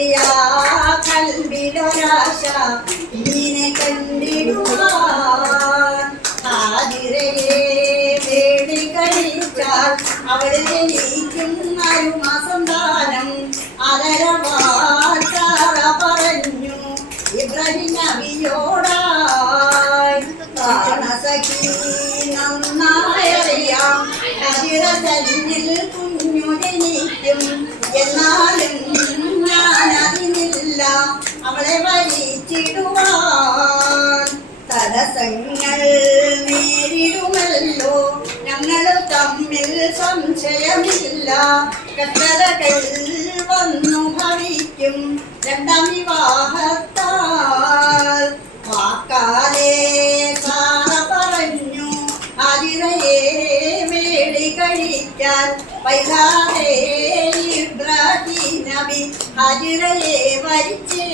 പ്രിയ കൽവിലൊരാശ ഇങ്ങനെ കണ്ടിടുവാൻ ഹാജിറയെ വേടി കഴിച്ചാൽ അവിടെ ജനിക്കും അരുമസന്താനം അതരവാചാര പറഞ്ഞു ഇബ്രാഹിം നബിയോടായി കാണസഖി നന്നായറിയാം ഹാജിറ തന്നിൽ കുഞ്ഞു ജനിക്കും എന്നാലും ഞാനറിഞ്ഞില്ല അവളെ വലിച്ചിടുവാൻ തടസ്സങ്ങൾ നേരിടുമല്ലോ ഞങ്ങൾ തമ്മിൽ സംശയമില്ല കട്ടതകൾ വന്നു ഭവിക്കും രണ്ടാം വിവാഹത്താൽ വാക്കാലേ സാറ പറഞ്ഞു ഹാജിറയെ വേടി കഴിക്കാൻ വൈകാതെ ഇബ്രാഹിം നബി ഹാജിറയെ വരിച്ചേ